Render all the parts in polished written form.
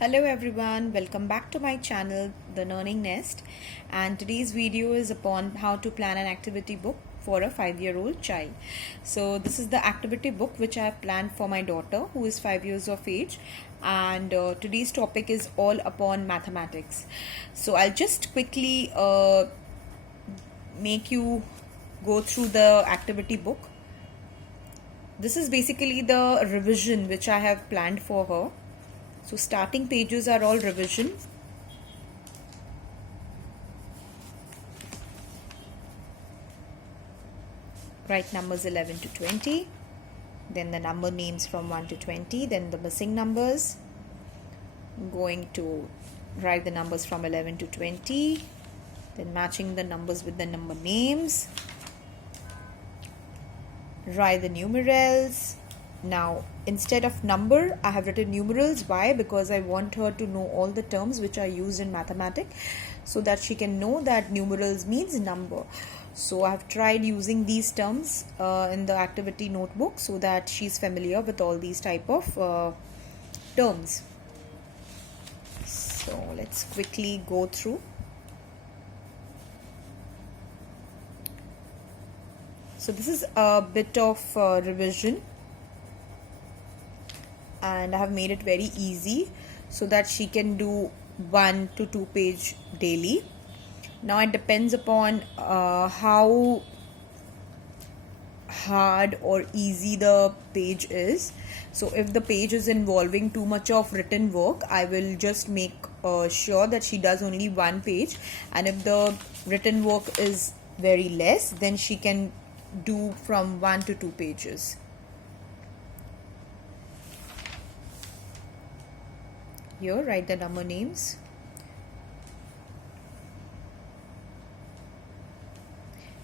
Hello everyone, welcome back to my channel The Learning Nest, and today's video is upon how to plan an activity book for a 5-year-old child. So this is the activity book which I have planned for my daughter who is 5 years of age, and today's topic is all upon mathematics. So I'll just quickly make you go through the activity book. This is basically the revision which I have planned for her. So starting pages are all revision. Write numbers 11 to 20. Then the number names from 1 to 20. Then the missing numbers. I'm going to write the numbers from 11 to 20. Then matching the numbers with the number names. Write the numerals. Now instead of number I have written numerals. Why? Because I want her to know all the terms which are used in mathematics, so that she can know that numerals means number. So I have tried using these terms in the activity notebook so that she's familiar with all these type of terms. So let's quickly go through. So this is a bit of revision, and I have made it very easy so that she can do 1 to 2 page daily. Now it depends upon how hard or easy the page is. So if the page is involving too much of written work, I will just make sure that she does only 1 page, and if the written work is very less, then she can do from 1 to 2 pages. Here, write the number names.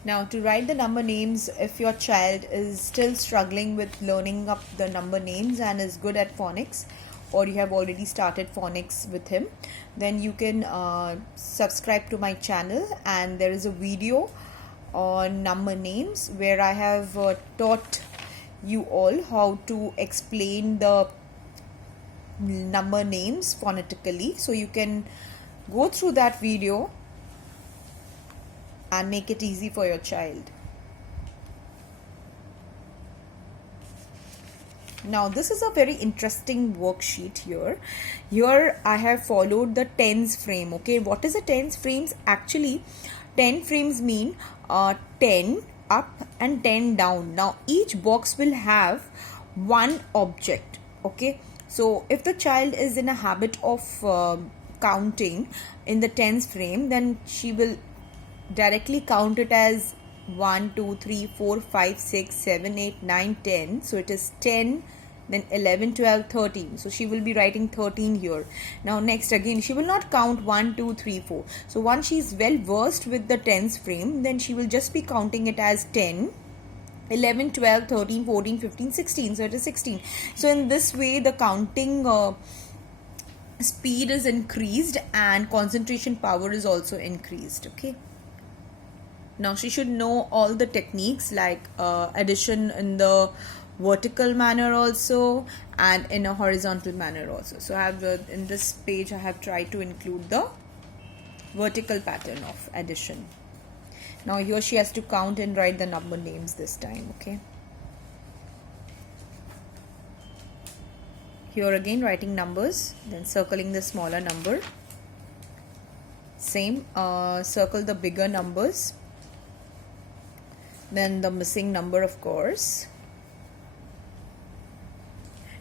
Now to write the number names, if your child is still struggling with learning up the number names and is good at phonics, or you have already started phonics with him, then you can subscribe to my channel, and there is a video on number names where I have taught you all how to explain the number names phonetically. So you can go through that video and make it easy for your child. Now this is a very interesting worksheet here. Here I have followed the tens frame. Okay, what is a tens frames? Actually 10 frames mean 10 up and 10 down. Now each box will have one object. Okay, so if the child is in a habit of counting in the tens frame, then she will directly count it as 1 2 3 4 5 6 7 8 9 10. So it is 10, then 11 12 13. So she will be writing 13 here. Now next again she will not count 1 2 3 4. So once she is well versed with the tens frame, then she will just be counting it as 10, 11 12 13 14 15 16. So it is 16. So in this way the counting speed is increased and concentration power is also increased. Okay, now she should know all the techniques like addition in the vertical manner also and in a horizontal manner also. So I have in this page I have tried to include the vertical pattern of addition. Now here she has to count and write the number names this time. Okay, here again writing numbers, then circling the smaller number. Same, circle the bigger numbers, then the missing number, of course.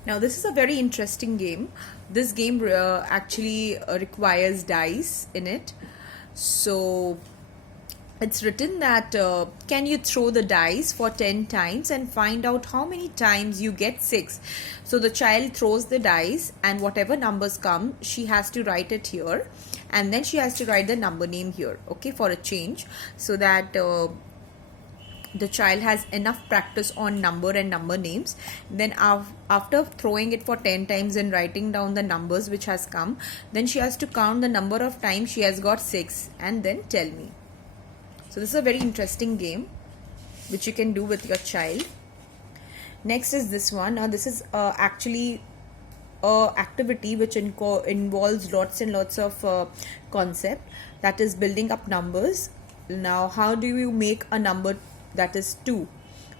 Now this is a very interesting game. This game actually requires dice in it. So it's written that can you throw the dice for 10 times and find out how many times you get 6. So the child throws the dice, and whatever numbers come, she has to write it here, and then she has to write the number name here. Okay, for a change, so that the child has enough practice on number and number names. Then after throwing it for 10 times and writing down the numbers which has come, then she has to count the number of times she has got 6 and then tell me. So this is a very interesting game which you can do with your child. Next is this one. Now this is actually a activity which involves lots and lots of concept, that is building up numbers. Now how do you make a number that is 2?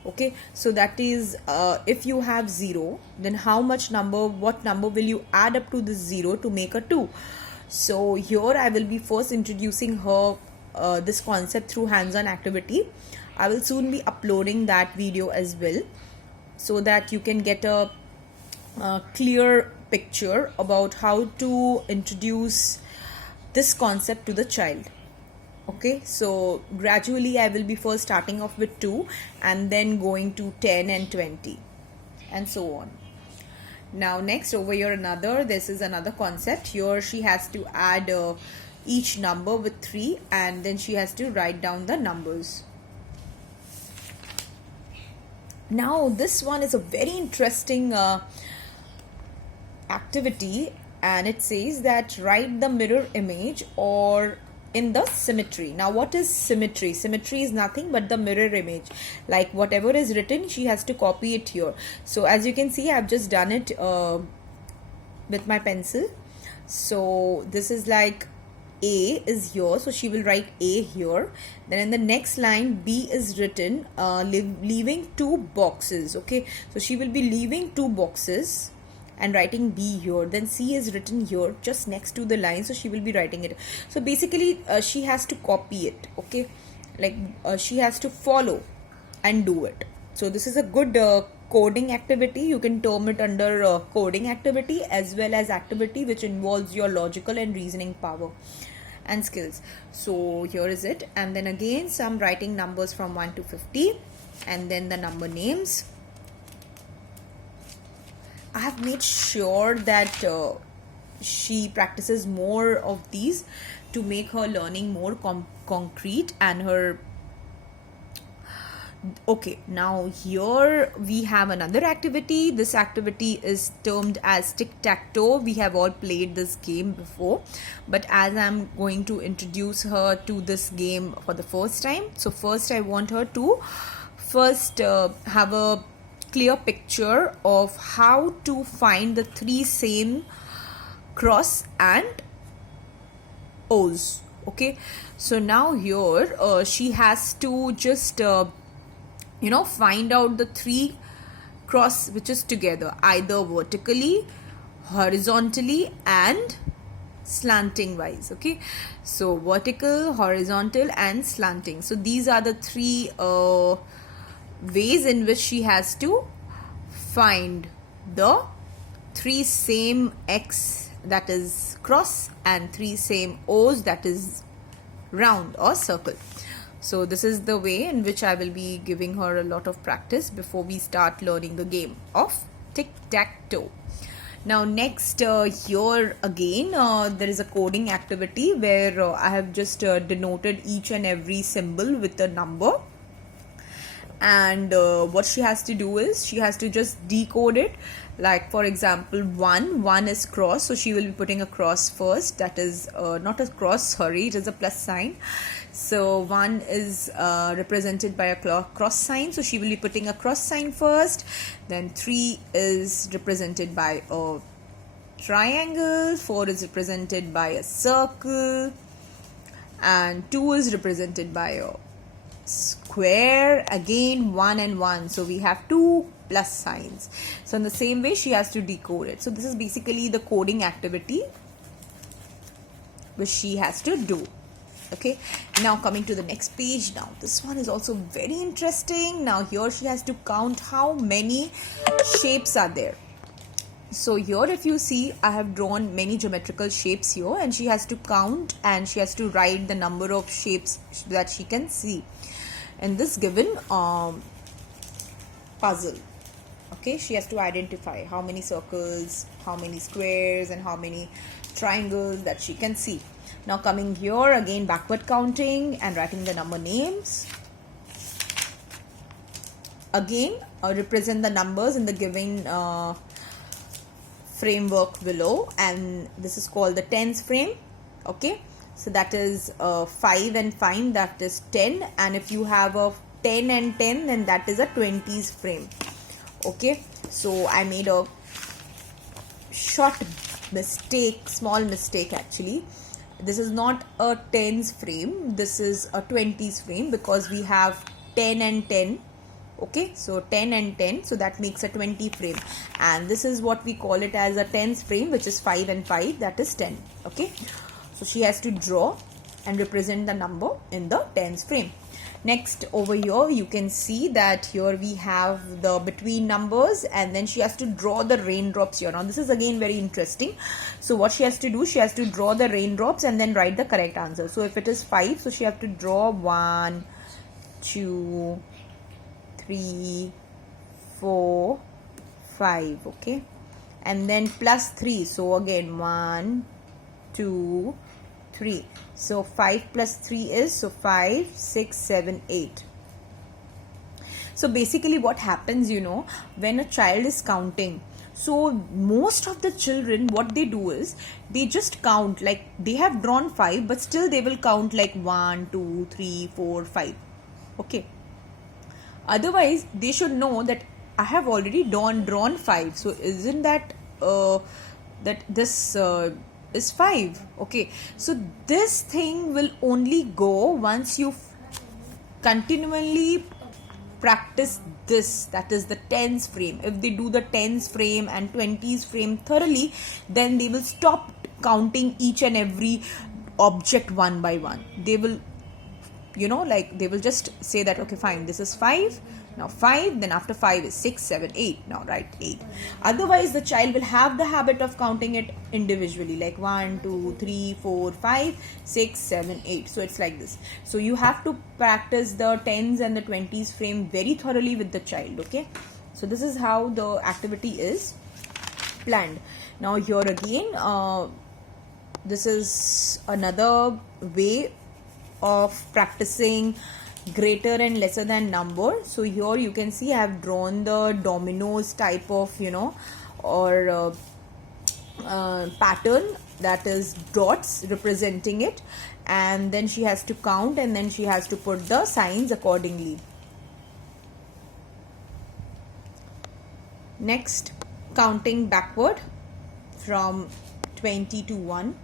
Okay, so that is if you have 0, then what number will you add up to this 0 to make a 2? So here I will be first introducing her this concept through hands-on activity. I will soon be uploading that video as well, so that you can get a clear picture about how to introduce this concept to the child. Okay, so gradually I will be first starting off with 2 and then going to 10 and 20 and so on. Now next over here this is another concept. Here she has to add each number with 3 and then she has to write down the numbers. Now this one is a very interesting activity, and it says that write the mirror image or in the symmetry. Now what is symmetry? Symmetry is nothing but the mirror image. Like whatever is written, she has to copy it here. So as you can see, I've just done it with my pencil. So this is like A is here, so she will write A here. Then in the next line B is written, leaving 2 boxes. Okay, so she will be leaving 2 boxes and writing B here. Then C is written here just next to the line, so she will be writing it. So basically she has to copy it. Okay, like she has to follow and do it. So this is a good coding activity. You can term it under coding activity as well as activity which involves your logical and reasoning power and skills. So here is it, and then again some writing numbers from 1 to 50 and then the number names. I have made sure that she practices more of these to make her learning more concrete and her. Okay, now here we have another activity. This activity is termed as tic-tac-toe. We have all played this game before, but as I'm going to introduce her to this game for the first time, so first I want her to first have a clear picture of how to find the 3 same cross and O's. Okay, so now here she has to just find out the 3 cross which is together, either vertically, horizontally and slanting wise. Okay, so vertical, horizontal and slanting. So these are the 3 ways in which she has to find the 3 same X, that is cross, and 3 same O's, that is round or circle. So this is the way in which I will be giving her a lot of practice before we start learning the game of tic-tac-toe. Now next here again there is a coding activity where I have just denoted each and every symbol with a number. And what she has to do is she has to just decode it. Like for example, 1 is cross, so she will be putting a cross first. That is not a cross, sorry, it is a plus sign. So 1 is represented by a cross sign, so she will be putting a cross sign first. Then 3 is represented by a triangle, 4 is represented by a circle, and 2 is represented by a square. Again 1 and 1, so we have 2 plus signs. So in the same way she has to decode it. So this is basically the coding activity which she has to do. Okay, now coming to the next page. Now this one is also very interesting. Now here she has to count how many shapes are there. So here if you see, I have drawn many geometrical shapes here, and she has to count and she has to write the number of shapes that she can see in this given puzzle. Okay, she has to identify how many circles, how many squares and how many triangles that she can see. Now coming here again, backward counting and writing the number names. Again represent the numbers in the given framework below, and this is called the tens frame. Okay, so that is 5 and 5, that is 10, and if you have a 10 and 10, then that is a 20s frame. Okay, so I made a short mistake, small mistake actually. This is not a tens frame, this is a 20s frame, because we have 10 and 10. Okay, so 10 and 10, so that makes a 20 frame, and this is what we call it as a tens frame, which is 5 and 5, that is 10. Okay, so she has to draw and represent the number in the tens frame. Next, over here you can see that here we have the between numbers, and then she has to draw the raindrops here. Now this is again very interesting. So what she has to do, she has to draw the raindrops and then write the correct answer. So if it is 5, so she has to draw 1, 2, 3, 4, 5. Okay, and then plus 3, so again 1, 2, 3. So 5 plus 3 is, so 5, 6, 7, 8. So basically what happens, when a child is counting, so most of the children, what they do is they just count, like they have drawn 5, but still they will count like 1, 2, 3, 4, 5. Okay, otherwise they should know that I have already drawn 5, so isn't that that this is 5. Okay, so this thing will only go once you continually practice this, that is the tens frame. If they do the tens frame and 20s frame thoroughly, then they will stop counting each and every object one by one. They will, like they will just say that, okay, fine, this is 5, now 5, then after 5 is 6, 7, 8, now write 8. Otherwise the child will have the habit of counting it individually, like 1, 2, 3, 4, 5, 6, 7, 8. So it's like this. So you have to practice the 10s and the 20s frame very thoroughly with the child. Okay, so this is how the activity is planned. Now here again, this is another way of practicing greater and lesser than number. So here you can see I have drawn the dominoes type of or pattern, that is dots representing it, and then she has to count, and then she has to put the signs accordingly. Next, counting backward from 20 to 1.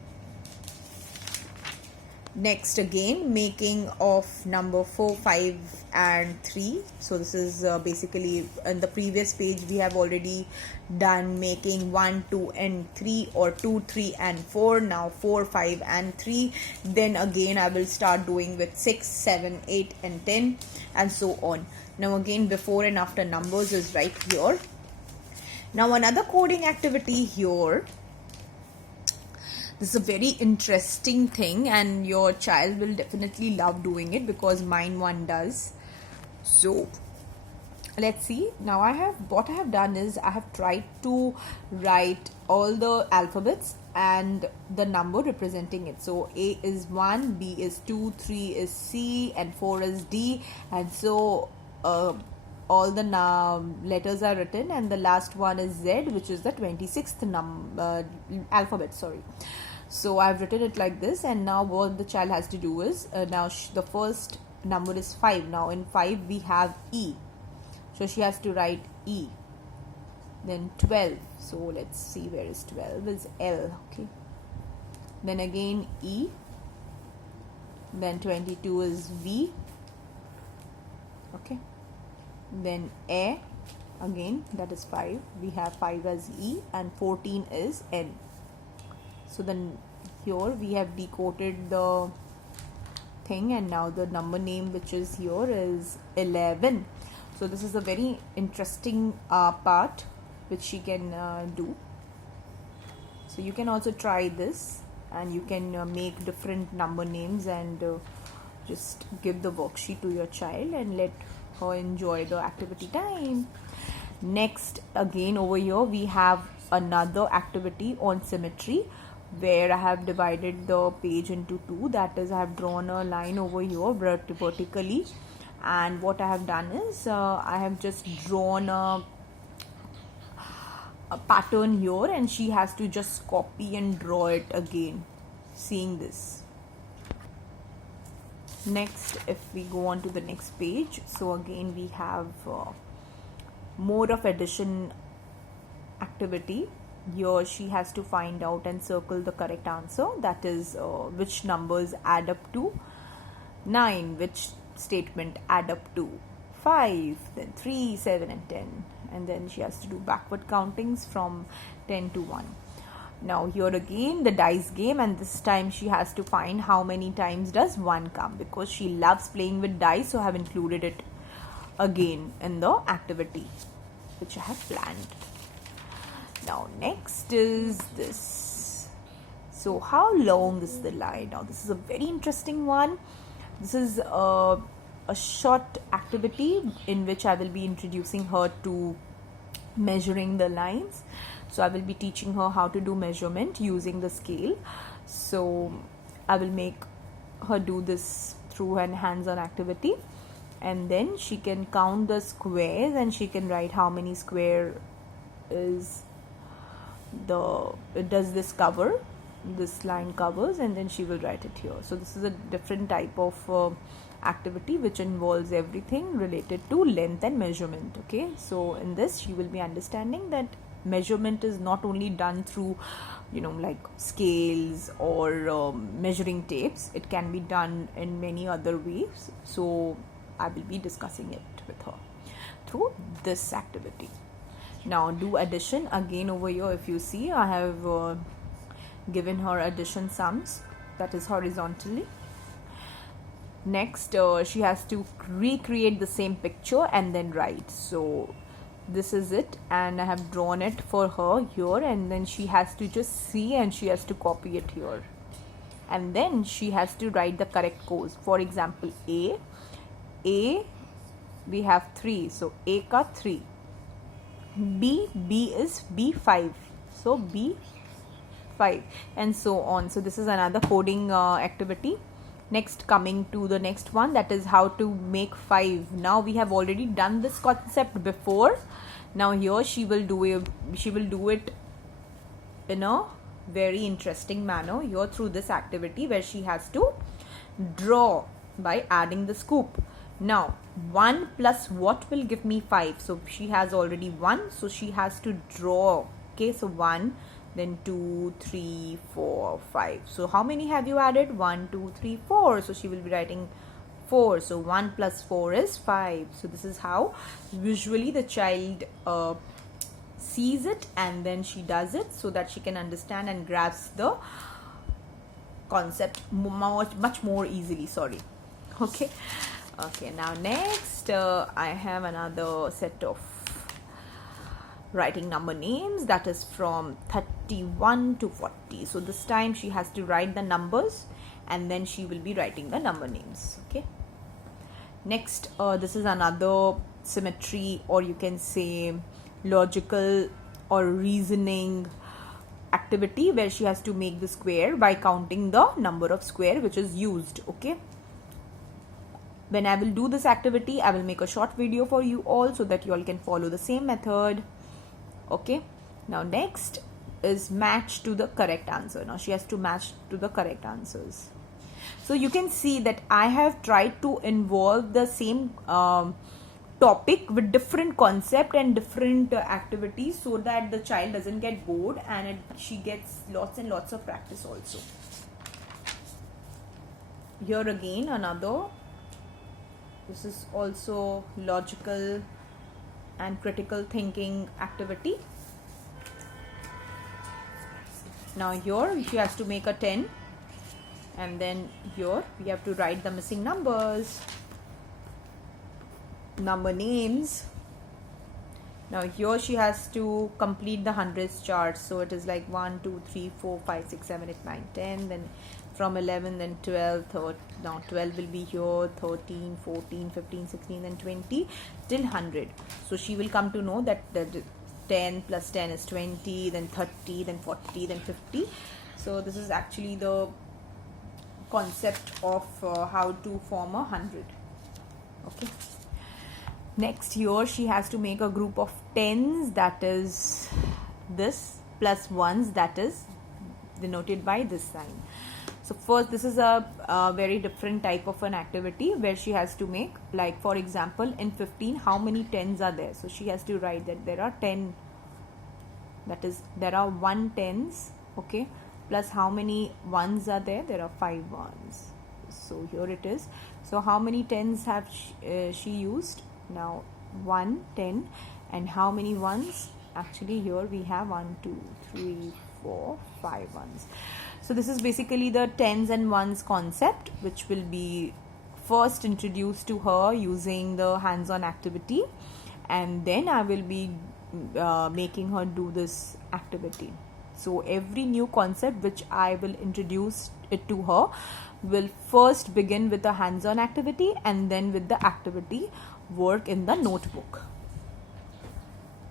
Next, again making of number 4, 5 and 3. So this is basically in the previous page we have already done making 1, 2 and 3, or 2, 3 and 4. Now 4, 5 and 3. Then again I will start doing with 6, 7, 8 and 10 and so on. Now again before and after numbers is right here. Now another coding activity here. This is a very interesting thing, and your child will definitely love doing it, because mine one does. So let's see. Now what I have done is I have tried to write all the alphabets and the number representing it. So A is 1, B is 2, 3 is C, and 4 is D, and so all the letters are written, and the last one is Z, which is the 26th alphabet, sorry. So I've written it like this, and now what the child has to do is, now the first number is 5. Now in 5 we have E, so she has to write E. Then 12, so let's see, where is 12, is L. Okay, then again E, then 22 is V. Okay, then A, again that is 5, we have 5 as E, and 14 is N. So then here we have decoded the thing, and now the number name which is here is 11. So this is a very interesting part which she can do. So you can also try this, and you can make different number names, and just give the worksheet to your child and let her enjoy the activity time. Next, again over here we have another activity on symmetry, where I have divided the page into two. That is, I have drawn a line over here vertically, and what I have done is I have just drawn a pattern here, and she has to just copy and draw it again, seeing this. Next, if we go on to the next page, so again we have more of addition activity. Here she has to find out and circle the correct answer, that is which numbers add up to 9, which statement add up to 5, then 3, 7 and 10, and then she has to do backward countings from 10 to 1. Now here again the dice game, and this time she has to find how many times does 1 come, because she loves playing with dice, so I have included it again in the activity which I have planned. Now next is this. So how long is the line? Now this is a very interesting one. This is a short activity in which I will be introducing her to measuring the lines. So I will be teaching her how to do measurement using the scale. So I will make her do this through an hands-on activity, and then she can count the squares and she can write how many square is does this cover, this line covers, and then she will write it here. So this is a different type of activity which involves everything related to length and measurement. Okay, so in this she will be understanding that measurement is not only done through, you know, like scales or measuring tapes. It can be done in many other ways. So I will be discussing it with her through this activity. Now do addition again. Over here if you see, I have given her addition sums, that is horizontally. Next she has to recreate the same picture and then write. So this is it, and I have drawn it for her here, and then she has to just see and she has to copy it here, and then she has to write the correct codes. For example, A we have 3, so A ka 3. B is B5, so B5, and so on. So this is another coding activity. Next, coming to the next one, that is how to make 5. Now we have already done this concept before. Now here she will do it in a very interesting manner here through this activity, where she has to draw by adding the scoop. Now 1 plus what will give me 5? So she has already 1, so she has to draw. Okay, so 1, then 2, 3, 4, 5. So how many have you added? 1, 2, 3, 4. So she will be writing 4. So 1 plus 4 is 5. So this is how visually the child sees it, and then she does it so that she can understand and grasp the concept much more easily. Sorry. Okay, now next I have another set of writing number names, that is from 31 to 40. So this time she has to write the numbers and then she will be writing the number names. Okay, next this is another symmetry, or you can say logical or reasoning activity, where she has to make the square by counting the number of square which is used. Okay, when I will do this activity, I will make a short video for you all so that you all can follow the same method. Okay, now next is match to the correct answer. Now she has to match to the correct answers. So you can see that I have tried to involve the same topic with different concept and different activities, so that the child doesn't get bored and she gets lots and lots of practice also. Here again another. This is also logical and critical thinking activity. Now here she has to make a 10, and then here we have to write the missing numbers, number names. Now here she has to complete the hundreds chart. So it is like 1, 2, 3, 4, 5, 6, 7, 8, 9, 10. Then from 11, then 12, now 12 will be here, 13, 14, 15, 16, then 20 till 100. So she will come to know that the 10 plus 10 is 20, then 30, then 40, then 50. So this is actually the concept of how to form 100. Okay. Next here she has to make a group of 10s, that is this, plus 1s, that is denoted by this sign. So first, this is a very different type of an activity where she has to make, like for example in 15 how many 10s are there. So she has to write that there are 10 that is there are 1 tens, okay, plus how many ones are there? There are 5 ones. So here it is. So how many tens have she used? Now 1 10, and how many ones? Actually here we have 1 2 3 4 5 ones. So this is basically the tens and ones concept, which will be first introduced to her using the hands-on activity, and then I will be making her do this activity. So every new concept which I will introduce it to her will first begin with a hands-on activity and then with the activity work in the notebook.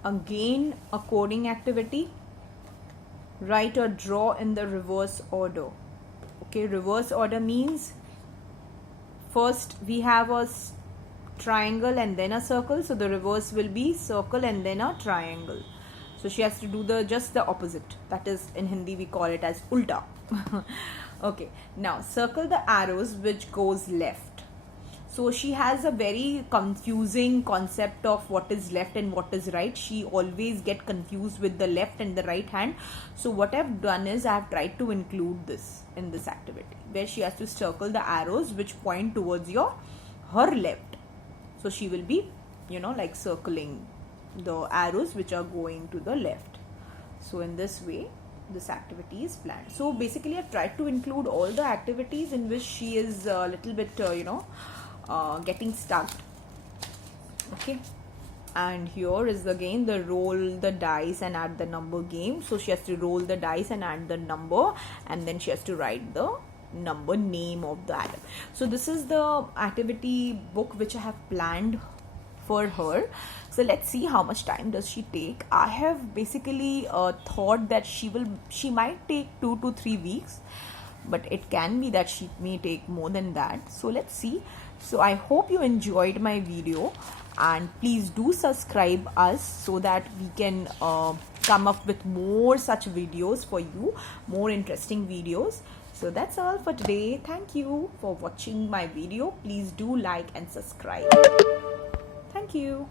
Again, a coding activity. Write or draw in the reverse order. Okay, reverse order means first we have a triangle and then a circle, so the reverse will be circle and then a triangle. So she has to do just the opposite. That is, in Hindi we call it as ulta. Okay, now circle the arrows which goes left. So she has a very confusing concept of what is left and what is right. She always get confused with the left and the right hand. So what I've done is I have tried to include this in this activity, where she has to circle the arrows which point towards her left. So she will be, like circling the arrows which are going to the left. So in this way, this activity is planned. So basically I've tried to include all the activities in which she is a little bit, getting stuck. Okay, and here is again the roll the dice and add the number game. So she has to roll the dice and add the number, and then she has to write the number name of the item. So this is the activity book which I have planned for her. So let's see how much time does she take. I have basically thought that she might take 2 to 3 weeks, but it can be that she may take more than that. So let's see. So I hope you enjoyed my video, and please do subscribe us so that we can come up with more such videos for you, more interesting videos. So that's all for today. Thank you for watching my video. Please do like and subscribe. Thank you.